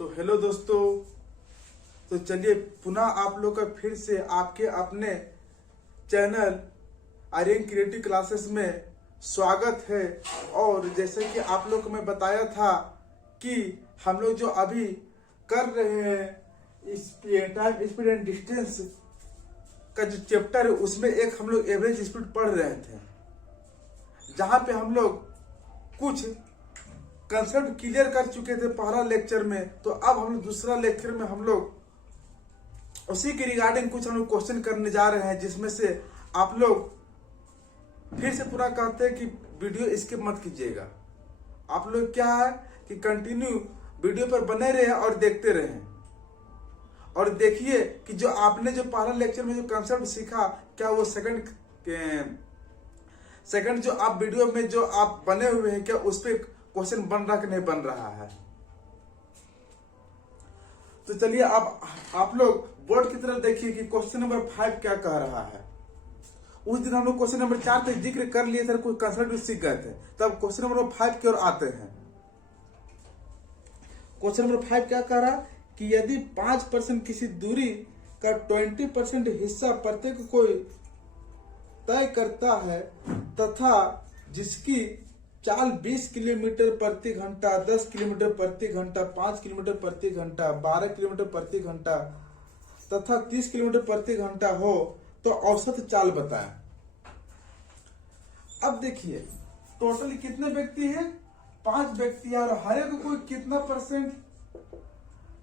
तो हेलो दोस्तों, तो चलिए पुनः आप लोग का फिर से आपके अपने चैनल आर्यन क्रिएटिव क्लासेस में स्वागत है। और जैसे कि आप लोग को मैं बताया था कि हम लोग जो अभी कर रहे हैं टाइम स्पीड एंड डिस्टेंस का जो चैप्टर है उसमें एक हम लोग एवरेज स्पीड पढ़ रहे थे, जहां पे हम लोग कुछ कंसेप्ट क्लियर कर चुके थे पहला लेक्चर में। तो अब हम लोग दूसरा लेक्चर में हम लोग उसी के रिगार्डिंग कुछ हम लोग क्वेश्चन करने जा रहे हैं, जिसमें से आप लोग फिर से पूरा कहते हैं कि वीडियो स्किप मत कीजिएगा। आप लोग क्या है कि कंटिन्यू वीडियो पर बने रहे और देखते रहे, और देखिए कि जो आपने जो पहला लेक्चर में जो कंसेप्ट सीखा, क्या वो सेकंड जो आप वीडियो में जो आप बने हुए हैं, क्या उस पर क्वेश्चन बन रहा कि नहीं बन रहा है। तो चलिए अब आप लोग बोर्ड की तरफ देखिए कि क्वेश्चन नंबर 5 क्या कह रहा है। उस दिन हम लोग क्वेश्चन नंबर 4 तक जिक्र कर लिए थे, कुछ कंसेप्ट सीख गए थे। तब क्वेश्चन नंबर 5 की ओर आते हैं। क्वेश्चन नंबर 5 क्या कह रहा कि यदि 5% किसी दूरी का 20% हिस्सा प्रत्येक कोई तय करता है तथा जिसकी चाल 20 किलोमीटर प्रति घंटा, 10 किलोमीटर प्रति घंटा, 5 किलोमीटर प्रति घंटा, 12 किलोमीटर प्रति घंटा तथा 30 किलोमीटर प्रति घंटा हो, तो औसत चाल बताएं। अब देखिए टोटल कितने व्यक्ति हैं? 5 व्यक्ति है, और हर एक कोई कितना परसेंट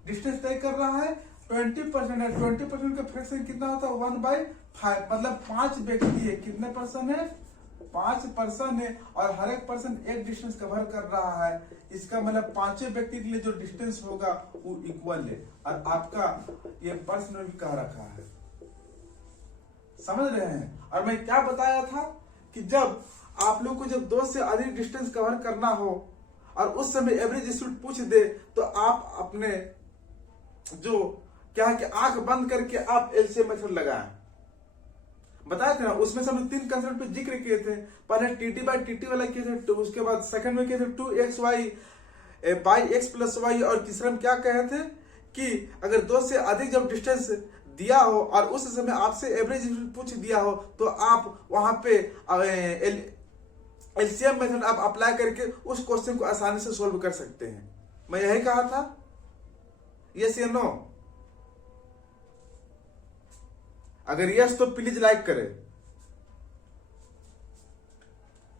डिस्टेंस तय कर रहा है? 20% है। 20% का फ्रैक्शन कितना होता है? 1/5। मतलब 5 व्यक्ति है, कितने पर्सन है? 5 पर्सन है, और हर एक पर्सन एक डिस्टेंस कवर कर रहा है। इसका मतलब 5 व्यक्ति के लिए जो डिस्टेंस होगा वो इक्वल है। और आपका ये पर्सन भी कह रखा है, समझ रहे हैं। और मैं क्या बताया था कि जब आप लोग को जब 2 से अधिक डिस्टेंस कवर करना हो और उस समय एवरेज स्पीड पूछ दे, तो आप अपने जो क्या है कि आंख बंद करके आप एलसीएम मेथड लगाएं। बताया था ना, उसमें से हम 3 कंसेप्ट पे जिक्र किए थे। पहले टीटी बाई टीटी वाला किए थे, तो उसके बाद सेकंड में किए थे 2xy by x plus Y, और तीसरा में क्या कहे थे कि अगर 2 से अधिक जब डिस्टेंस दिया हो और उस समय आपसे एवरेज पूछ दिया हो, तो आप वहां पे एलसीएम मेथड आप अप्लाई करके उस क्वेश्चन को आसानी से सोल्व कर सकते हैं। मैं यही कहा था, यस या नो? अगर यस तो प्लीज लाइक करें।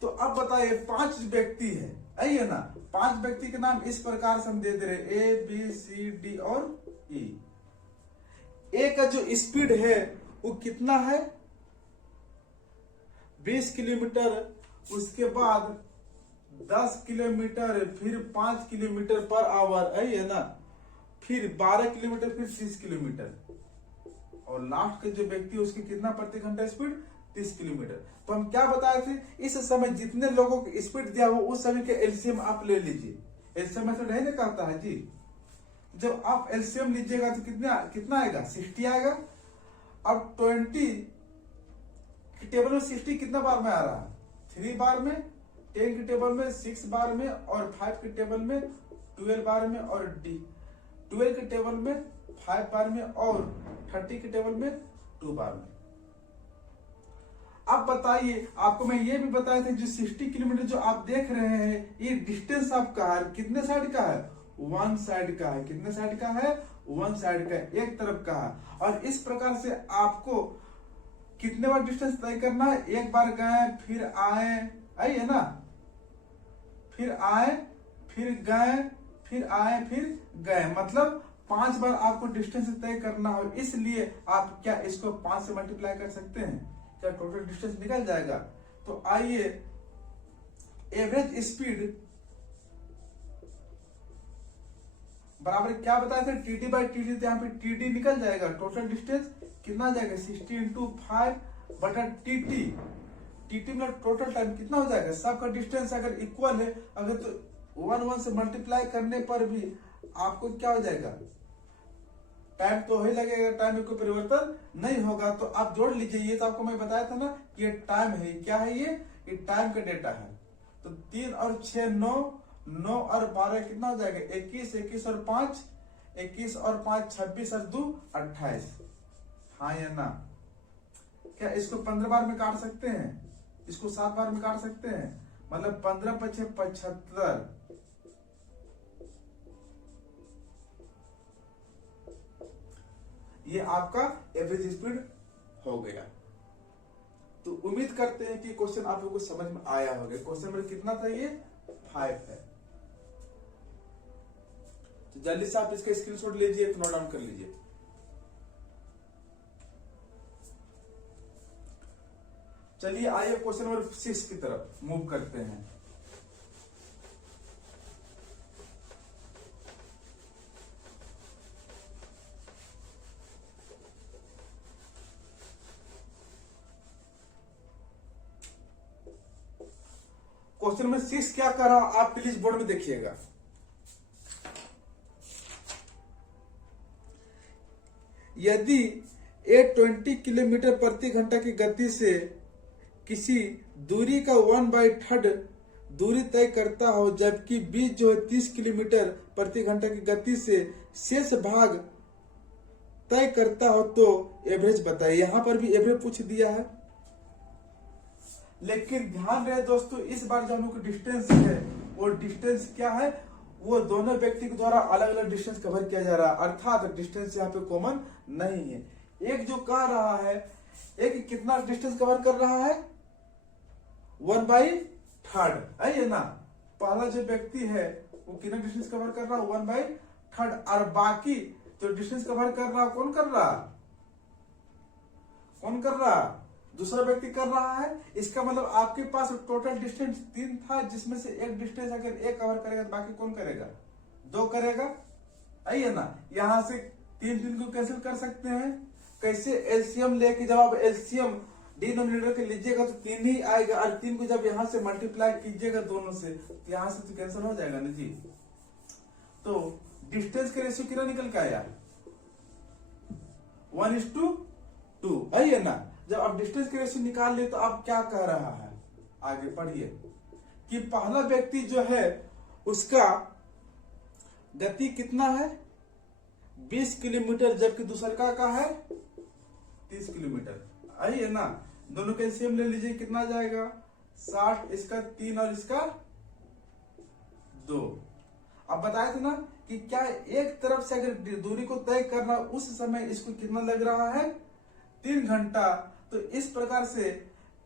तो अब बताइए 5 व्यक्ति है, है ना? 5 व्यक्ति के नाम इस प्रकार से हम दे दे रहे, ए बी सी डी और ई। ए का जो स्पीड है वो कितना है? 20 किलोमीटर, उसके बाद 10 किलोमीटर, फिर 5 किलोमीटर पर आवर, है ना? फिर 12 किलोमीटर, फिर 30 किलोमीटर, और लास्ट के जो व्यक्ति है उसकी कितना प्रति घंटा स्पीड? 30 किलोमीटर। तो हम क्या बताए थे, इस समय जितने लोगों की स्पीड दिया हो उस सभी के एलसीएम आप ले लीजिए। एलसीएम मेथड है ना, कहता है जी। जब आप एलसीएम लीजिएगा तो कितना आएगा? 60 आएगा। अब 20 की टेबल में 60 कितना बार में आ रहा है? 3 बार में, 10 की टेबल में 6 बार में, और 5 की टेबल में 12 बार में, और 12 की टेबल में 5 बार में, और 30 के टेबल में 2 बार में। अब बताइए, आपको मैं ये भी बताया था, जो 60 किलोमीटर जो आप देख रहे हैं, ये डिस्टेंस आपका है कितने साइड का है? 1 साइड का है। कितने साइड का है? 1 साइड का, एक तरफ का है। और इस प्रकार से आपको कितने बार डिस्टेंस तय करना है? एक बार गए, फिर आए, है ना? फिर आए, फिर गए, फिर आए, फिर गए। मतलब 5 बार आपको डिस्टेंस तय करना हो। इसलिए आप क्या इसको 5 से मल्टीप्लाई कर सकते हैं? क्या टोटल डिस्टेंस निकल जाएगा? तो आइए, एवरेज स्पीड बराबर क्या बताया था? TT by TT. तो यहाँ पे टीटी निकल जाएगा। टोटल डिस्टेंस कितना जाएगा? 60 इंटू 5 बटा टीटी। टीटी में टोटल टाइम कितना हो जाएगा? सबका डिस्टेंस अगर इक्वल है, अगर तो 1 से मल्टीप्लाई करने पर भी आपको क्या हो जाएगा? टाइम तो ही लगेगा, टाइम में कोई परिवर्तन नहीं होगा। तो आप जोड़ लीजिए। ये तो आपको मैं बताया था ना कि ये टाइम है। क्या है? ये टाइम का डेटा है। तो 3 और 6 9, 9 और 12 कितना हो जाएगा? 21, 21 और 5 21 और 5 26 और 2 28। हाँ या ना? क्या इसको 15 बार में काट सकते हैं? इसको 7 बार में काट सकते हैं? मतलब 15 पचे 75। ये आपका एवरेज स्पीड हो गया। तो उम्मीद करते हैं कि क्वेश्चन आप लोगों को समझ में आया होगा। क्वेश्चन नंबर कितना था? ये 5 है। तो जल्दी से आप इसका स्क्रीनशॉट लीजिए, नोट डाउन कर लीजिए। चलिए आइए क्वेश्चन नंबर 6 की तरफ मूव करते हैं। क्वेश्चन नंबर 6 क्या कर रहा आप प्लीज बोर्ड में देखिएगा। यदि ए 20 किलोमीटर प्रति घंटा की गति से किसी दूरी का 1/3 दूरी तय करता हो, जबकि बी जो है 30 किलोमीटर प्रति घंटा की गति से शेष भाग तय करता हो, तो एवरेज बताइए। यहां पर भी एवरेज पूछ दिया है, लेकिन ध्यान रहे दोस्तों, इस बार जो हम लोग डिस्टेंस है वो डिस्टेंस क्या है? वो दोनों व्यक्ति के द्वारा अलग अलग डिस्टेंस कवर किया जा रहा है, अर्थात डिस्टेंस यहाँ पे कॉमन नहीं है। एक जो कह रहा है, एक कितना डिस्टेंस कवर कर रहा है? 1/3 है ना? पहला जो व्यक्ति है वो कितना डिस्टेंस कवर कर रहा है? 1/3। और बाकी तो डिस्टेंस कवर कर रहा कौन कर रहा? कौन कर रहा? दूसरा व्यक्ति कर रहा है। इसका मतलब आपके पास टोटल डिस्टेंस 3 था, जिसमें से एक डिस्टेंस अगर एक कवर करेगा तो बाकी कौन करेगा? 2 करेगा, है ना? यहां से 3 को कैंसिल कर सकते हैं। कैसे? एलसीएम लेके जब आप एलसीएम डिनोमिनेटर के लीजिएगा तो 3 ही आएगा, और 3 को जब यहां से मल्टीप्लाई कीजिएगा दोनों से, तो यहां से तो कैंसिल हो जाएगा ना जी। तो डिस्टेंस के रेशियो कितना निकल के आया? 1:2 है ना? जब आप डिस्टेंस के रेशियो निकाल ले तो आप क्या कह रहा है? आगे पढ़िए कि पहला व्यक्ति जो है उसका गति कितना है? 20 किलोमीटर, जबकि दूसरा का है 30 किलोमीटर, है ना? दोनों का एलसीएम ले लीजिए, कितना जाएगा? 60, इसका 3 और इसका 2। अब बताए थे ना कि क्या एक तरफ से अगर दूरी को तय करना, उस समय इसको कितना लग रहा है? 3 घंटा। तो इस प्रकार से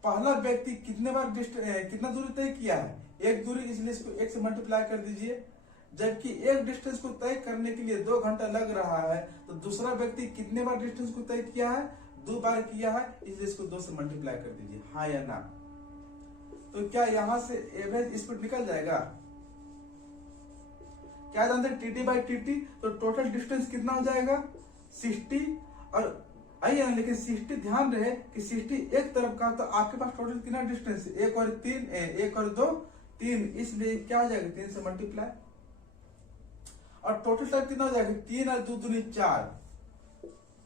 पहला व्यक्ति कितने बार कितना दूरी तय किया है? एक दूरी, इसलिए इसको 1 से मल्टीप्लाई कर दीजिए। जबकि एक डिस्टेंस को तय करने के लिए 2 घंटा लग रहा है, तो दूसरा व्यक्ति कितने बार डिस्टेंस को तय किया है? 2 बार किया है, इसलिए इसको 2 से मल्टीप्लाई कर दीजिए। हाँ या ना? तो क्या यहां से एवरेज स्पीड निकल जाएगा? क्या जानते हैं? TT/TT। तो टोटल डिस्टेंस कितना हो जाएगा? 60। और आइए ना, लेकिन 60 ध्यान रहे कि 60 एक तरफ का, तो आपके पास टोटल कितना डिस्टेंस है? 1 और 3, 1 और 2 3, इसलिए क्या हो जाएगा? 3 से मल्टीप्लाई। और टोटल टाइम कितना हो जाएगा? 3 और 2 दूनी 4,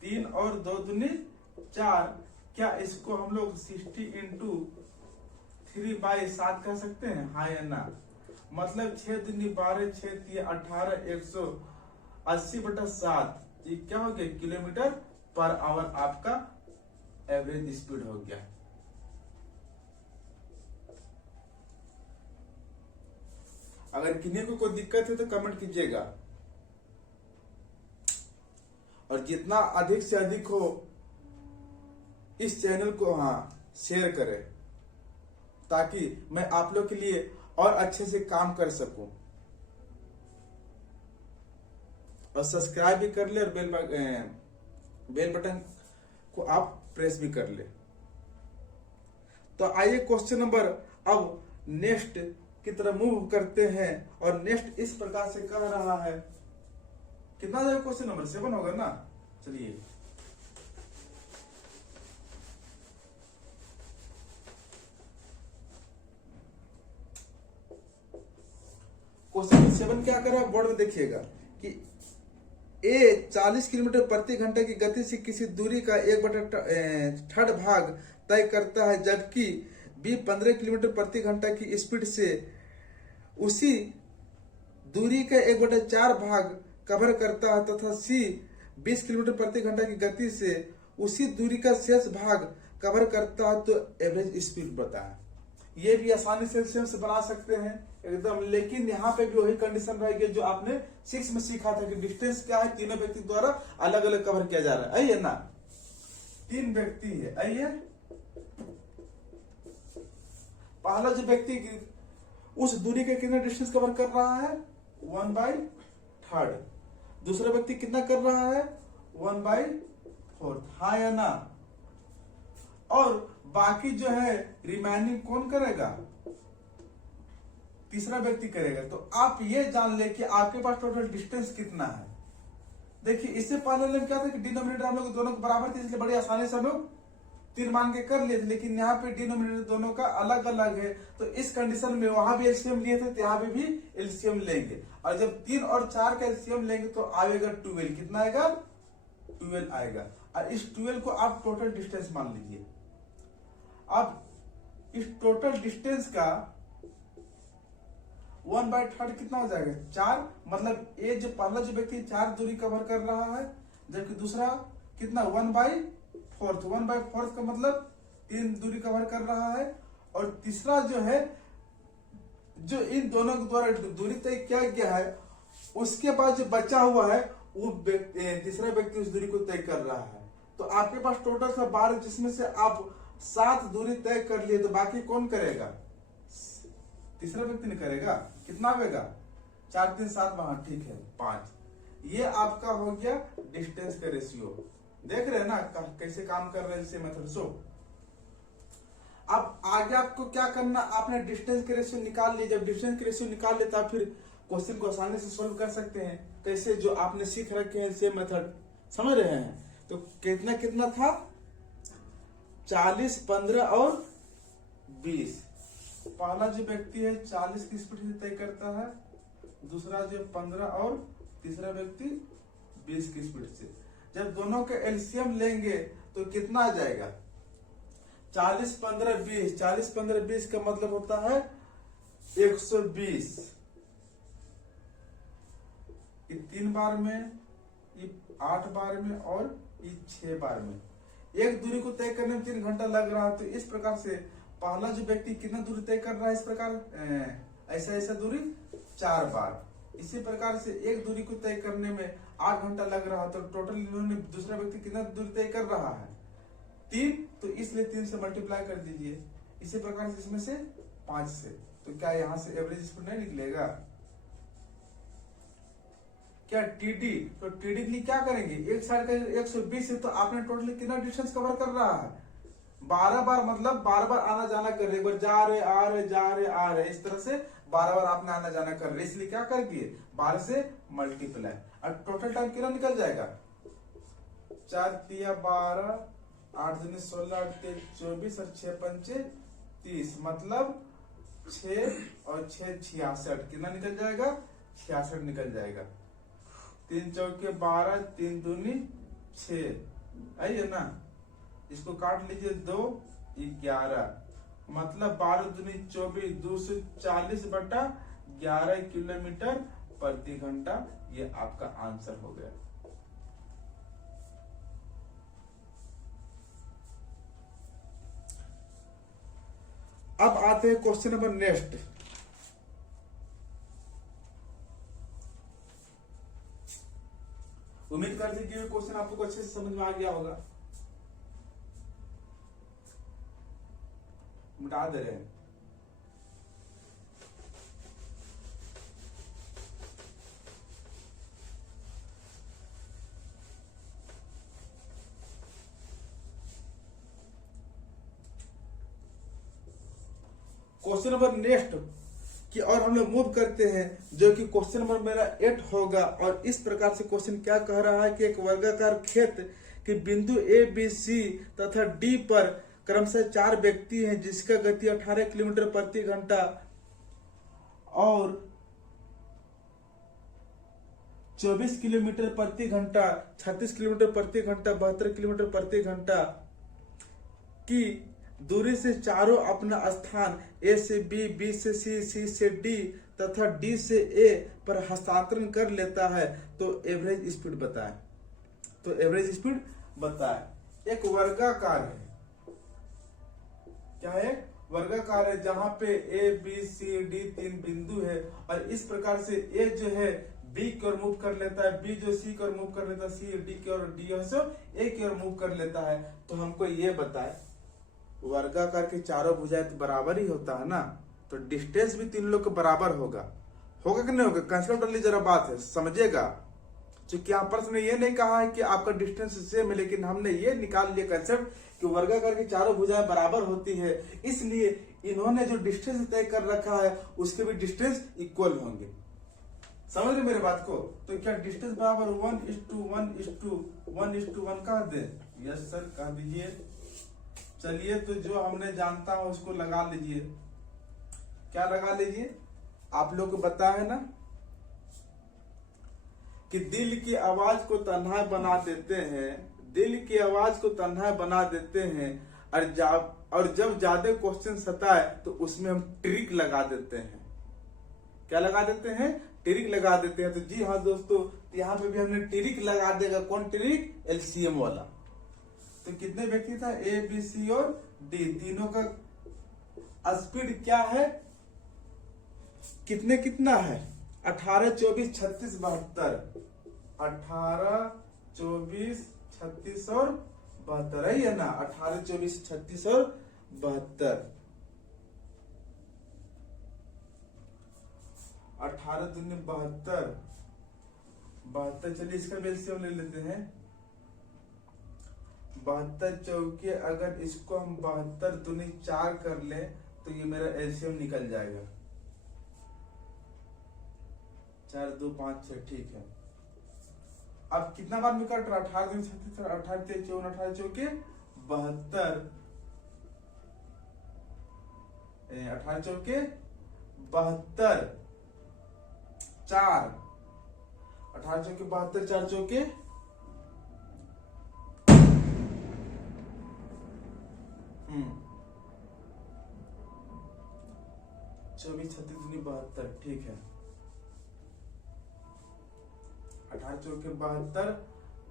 3 और 2 दूनी 4। क्या इसको हम लोग 60 इंटू 3/7 कह सकते हैं? हाँ या ना? मतलब 6 दूनी 12, 6 3 18, 180/7। ये क्या हो गया? किलोमीटर पर आवर आपका एवरेज स्पीड हो गया। अगर किन्हीं को कोई दिक्कत है तो कमेंट कीजिएगा, और जितना अधिक से अधिक हो इस चैनल को शेयर करें, ताकि मैं आप लोग के लिए और अच्छे से काम कर सकूं। और सब्सक्राइब भी कर ले, और बेल बटन को आप प्रेस भी कर ले। तो आइए क्वेश्चन नंबर अब नेक्स्ट की तरफ मूव करते हैं। और नेक्स्ट इस प्रकार से कह रहा है, कितना जाएगा? क्वेश्चन नंबर 7 होगा ना? चलिए क्वेश्चन नंबर 7 क्या कर रहा है? बोर्ड में देखिएगा कि ए 40 किलोमीटर प्रति घंटे की गति से किसी दूरी का 1/3 भाग तय करता है, जबकि बी 15 किलोमीटर प्रति घंटा की स्पीड से उसी दूरी का 1/4 भाग कवर करता है तथा सी 20 किलोमीटर प्रति घंटा की गति से उसी दूरी का शेष भाग कवर करता है तो एवरेज स्पीड बताएं। ये भी आसानी से एलसीएम से बना सकते हैं एकदम, लेकिन यहाँ पे भी वही कंडीशन रहेगी जो आपने 6 में सीखा था कि डिस्टेंस क्या है, तीनों व्यक्ति द्वारा अलग अलग कवर किया जा रहा है। आइए ना, 3 व्यक्ति है, आइए पहला जो व्यक्ति उस दूरी के कितना डिस्टेंस कवर कर रहा है 1/3। दूसरा व्यक्ति कितना कर रहा है 1/4, हाँ या ना। और बाकी जो है रिमेनिंग कौन करेगा, तीसरा व्यक्ति करेगा। तो आप ये जान ले कि आपके पास टोटल डिस्टेंस कितना है। देखिए इससे पहले क्या था कि डिनोमिनेटर हम लोग दोनों को बराबर थे, इसलिए बड़ी आसानी से हम लोग 3 मान के कर लिए थे, लेकिन यहाँ पे डिनोमिनेटर दोनों का अलग अलग है। तो इस कंडीशन में वहां भी एलसीएम लिए थे तो यहाँ पे भी एलसीएम लेंगे, और जब 3 और 4 का एलसीएम लेंगे तो आएगा 12। कितना आएगा 12 आएगा, और इस 12 को आप टोटल डिस्टेंस मान लीजिए। अब इस टोटल डिस्टेंस का 1/3 कितना हो जाएगा 4, मतलब ये जो पहला जो व्यक्ति 4 दूरी कवर कर रहा है, जबकि दूसरा कितना 1/4। 1/4 का मतलब 3 दूरी कवर कर रहा है, और तीसरा जो है जो इन दोनों के द्वारा दूरी तय किया गया है, उसके बाद जो बचा हुआ है वो तीसरा व्यक्ति उस दूरी को तय कर रहा है। तो आपके पास टोटल था 12, जिसमें से आप 7 दूरी तय कर लिए, तो बाकी कौन करेगा, तीसरा व्यक्ति ने करेगा। कितना आएगा 4 3 7, वहां ठीक है 5। ये आपका हो गया डिस्टेंस का रेशियो। देख रहे हैं ना कैसे काम कर रहे हैं इसे मेथड। सो अब आगे आपको क्या करना, आपने डिस्टेंस के रेशियो निकाल लिया। जब डिस्टेंस के रेशियो निकाल लेता फिर क्वेश्चन को आसानी से सोल्व कर सकते हैं। कैसे, जो आपने सीख रखे हैं सेम मेथड, समझ रहे हैं। तो कितना कितना था 40 15 और 20। पहला जो व्यक्ति है 40 की स्पीड से तय करता है, दूसरा जो 15 और तीसरा व्यक्ति 20 की स्पीड से। जब दोनों के एलसीएम लेंगे तो कितना आ जाएगा 40 15 20। 40 15 20 का मतलब होता है 120। ये 3 बार में, ये 8 बार में और ये 6 बार में। एक दूरी को तय करने में 3 घंटा लग रहा है। तो इस प्रकार से पहला जो व्यक्ति कितना दूरी तय कर रहा है, इस प्रकार ऐसा दूरी 4 बार। इसी प्रकार से एक दूरी को तय करने में 8 घंटा लग रहा है। तो टोटल इन्होंने दूसरा व्यक्ति कितना दूरी तय कर रहा है 3, तो इसलिए 3 से मल्टीप्लाई कर दीजिए। इसी प्रकार से इसमें से 5 से, तो क्या यहाँ से एवरेज स्पीड नहीं निकलेगा क्या टीडी। तो टीडी के लिए क्या करेंगे, एक साइड का 120 है, तो आपने टोटली कितना डिस्टेंस कवर कर रहा है 12 बार, मतलब 12 बार आना जाना कर रहे, एक बार जा रहे आ रहे जा रहे आ रहे, इस तरह से 12 बार आपने आना जाना कर रहे। इसलिए क्या कर दिए 12 से मल्टीप्लाई, और टोटल टाइम कितना निकल जाएगा 4 तिया 12, 8 दूनी 16, 8 तेज 24 और 6 पंचे 30, मतलब 6 और 6 66। कितना निकल जाएगा 66 निकल जाएगा। 3 चौके 12, 3 दूनी 6। आइए ना, इसको काट लीजिए 2 11, मतलब 12 दूनी 24, 240/11 किलोमीटर प्रति घंटा। ये आपका आंसर हो गया। अब आते हैं क्वेश्चन नंबर नेक्स्ट। उम्मीद करते हैं कि ये क्वेश्चन आपको अच्छे से समझ में आ गया होगा। मिटा दे रहे हैं। क्वेश्चन नंबर नेक्स्ट कि और हम लोग मूव करते हैं, जो कि क्वेश्चन नंबर मेरा 8 होगा। और इस प्रकार से क्वेश्चन क्या कह रहा है कि एक वर्गाकार खेत के बिंदु ए बी सी तथा डी पर क्रमशः 4 व्यक्ति हैं, जिसका गति 18 किलोमीटर प्रति घंटा और 24 किलोमीटर प्रति घंटा, 36 किलोमीटर प्रति घंटा, 72 किलोमीटर प्रति घंटा की दूरी से चारों अपना स्थान ए से बी, बी से सी, सी से डी तथा डी से ए पर हस्तांतरण कर लेता है तो एवरेज स्पीड बताएं। तो एवरेज स्पीड बताएं। एक वर्गाकार है, क्या है? वर्गाकार है, जहां पे ए बी सी डी 3 बिंदु है और इस प्रकार से ए जो है बी की ओर मूव कर लेता है, बी जो सी की ओर मूव कर लेता है, सी डी की ओर, डी ए की ओर मूव कर लेता है। तो हमको ये बताए वर्गाकार के चारों भुजाएं तो बराबर ही होता है ना, तो डिस्टेंस भी तीन लोग के बराबर होगा कि नहीं होगा? कंसेप्ट जरा बात है, समझिएगा। क्योंकि यहाँ प्रश्न ने ये नहीं कहा है कि आपका डिस्टेंस सेम है, लेकिन हमने ये निकाल लिया कंसेप्ट कि वर्गाकार की चारों भुजाएं बराबर होती है, इसलिए इन्होंने जो डिस्टेंस तय कर रखा है उसके भी डिस्टेंस इक्वल होंगे। समझ रहे मेरे बात को? तो क्या डिस्टेंस बराबर 1:1:1:1 कह दे? यस सर कह दीजिए। चलिए तो जो हमने जानता है उसको लगा लीजिए। क्या लगा लीजिए? आप लोग को पता है ना कि दिल की आवाज को तन्हा बना देते हैं, दिल की आवाज को तन्हा बना देते हैं, और जब ज्यादा क्वेश्चन सताए तो उसमें हम ट्रिक लगा देते हैं। क्या लगा देते हैं? ट्रिक लगा देते हैं। तो जी हाँ दोस्तों, यहाँ पे भी हमने ट्रिक लगा देगा। कौन ट्रिक? एलसीएम वाला। तो कितने व्यक्ति था? ए बी सी और डी, तीनों का स्पीड क्या है? कितना है? 18, 24, 36, 72। 18, 24, 36 और 72 है ना? 18, 24, 36 और 72। 18 दूनी 72। 72, चलिए इसका भी एलसीएम ले लेते हैं। 72 चौके, अगर इसको हम 72 दूनी 4 कर ले तो ये मेरा एलसीएम निकल जाएगा। 4, 2, 5, 6, ठीक है। अब कितना बार में कट रहा? 18 दूनी 36, 18 3 54, 18 चौके 72, 18 चौके 72, 4, 18 चौके 72, 4 चौके 24, 36 दूनी 72, ठीक है। 18 चौके 72,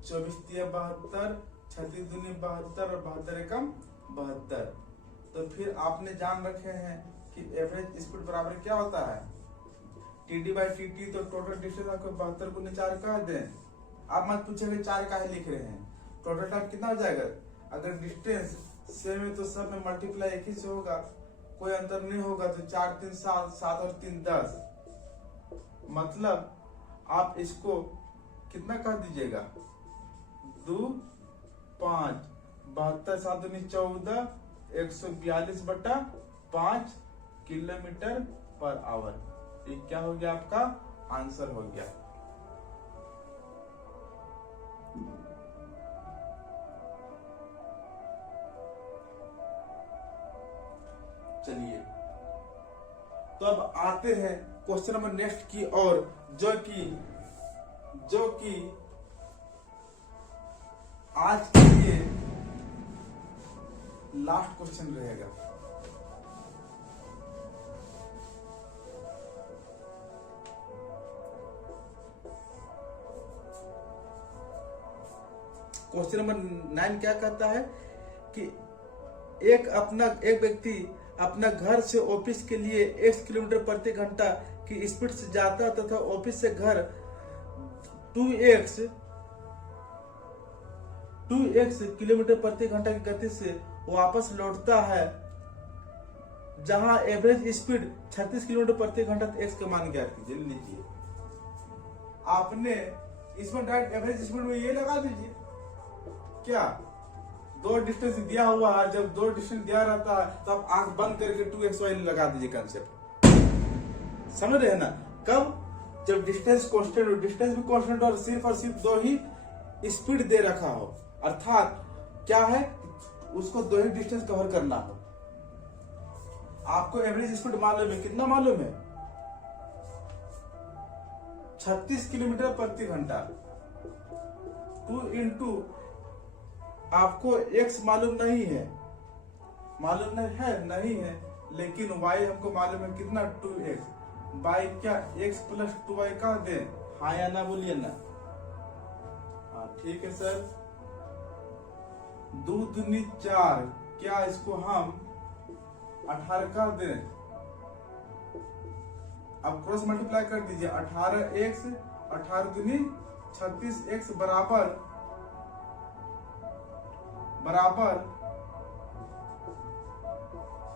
24 तिया 72, 36 दूनी 72 और 72 एकम 72। तो फिर आपने जान रखे हैं कि एवरेज स्पीड बराबर क्या होता है? TD/TT। तो टोटल डिस्टेंस आपको 72 गुने 4 कह दें। आप मत पूछेंगे 4 काहे लिख रहे हैं। टोटल टाइम कितना हो जाएगा? अगर डिस्टेंस सेम है तो सब में मल्टीप्लाई एक ही से होगा, कोई अंतर नहीं होगा। तो 4 3 7, 7 और 3 10, मतलब आप इसको कितना कह दीजिएगा? 2 5, 72 7 दूनी 14, 142/5 किलोमीटर पर आवर। ये क्या हो गया? आपका आंसर हो गया। चलिए तो अब आते हैं क्वेश्चन नंबर नेक्स्ट की और, जो कि आज के लिए लास्ट क्वेश्चन रहेगा। क्वेश्चन नंबर 9 क्या कहता है कि एक व्यक्ति अपना घर से ऑफिस के लिए x किलोमीटर प्रति घंटा की स्पीड से जाता तथा ऑफिस से घर 2x किलोमीटर प्रति घंटा की गति से वापस लौटता है, जहां एवरेज स्पीड 36 किलोमीटर प्रति घंटा। x का मान ज्ञात कीजिए। लीजिए, आपने इसमें डायरेक्ट एवरेज स्पीड में ये लगा दीजिए। क्या दो डिस्टेंस दिया हुआ है, जब दो डिस्टेंस दिया रहता है तो आप आंख बंद करके 2xy लगा दीजिए। कंसेप्ट समझ रहे हैं ना? कब? जब डिस्टेंस कांस्टेंट हो, डिस्टेंस भी कांस्टेंट और सिर्फ दो ही स्पीड दे रखा हो, अर्थात क्या है, उसको दो ही डिस्टेंस कवर करना हो। आपको एवरेज स्पीड मालूम है, कितना मालूम है? 36 किलोमीटर प्रति घंटा। 2 इंटू आपको x मालूम नहीं है, नहीं है, लेकिन y हमको मालूम है कितना? 2x। बाई क्या x प्लस 2y का दें? हाँ या ना बोलिए ना। हाँ ठीक है सर। 2 दूनी 4, क्या इसको हम 18 का दें? अब क्रॉस मल्टीप्लाई कर दीजिए। 18x 18 दूनी 36x बराबर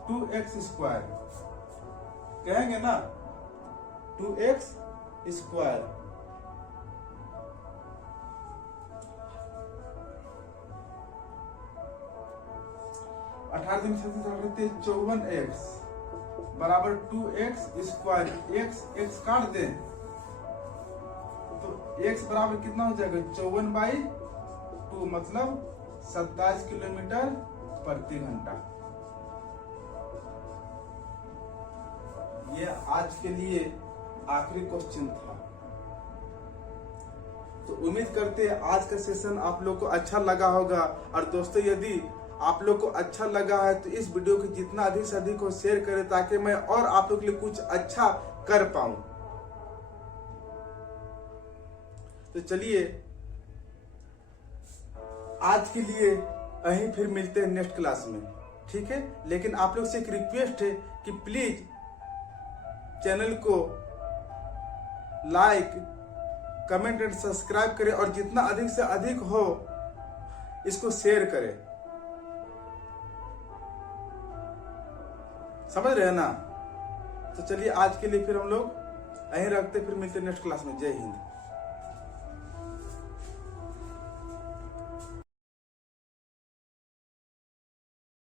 2x स्क्वायर। कहेंगे ना 2x स्क्वायर। अठारह दिन 54x बराबर 2x स्क्वायर। x काट दें तो x बराबर कितना हो जाएगा? 54/2 मतलब 27 किलोमीटर प्रति घंटा। ये आज के लिए आखिरी क्वेश्चन था। तो उम्मीद करते हैं आज का सेशन आप लोग को अच्छा लगा होगा। और दोस्तों यदि आप लोग को अच्छा लगा है तो इस वीडियो को जितना अधिक से अधिक हो शेयर करें ताकि मैं और आप लोग के लिए कुछ अच्छा कर पाऊं। तो चलिए आज के लिए यहीं फिर मिलते हैं नेक्स्ट क्लास में, ठीक है। लेकिन आप लोग से एक रिक्वेस्ट है कि प्लीज चैनल को लाइक, कमेंट एंड सब्सक्राइब करें और जितना अधिक से अधिक हो इसको शेयर करें। समझ रहे हैं ना? तो चलिए आज के लिए फिर हम लोग यहीं रखते, फिर मिलते हैं नेक्स्ट क्लास में। जय हिंद।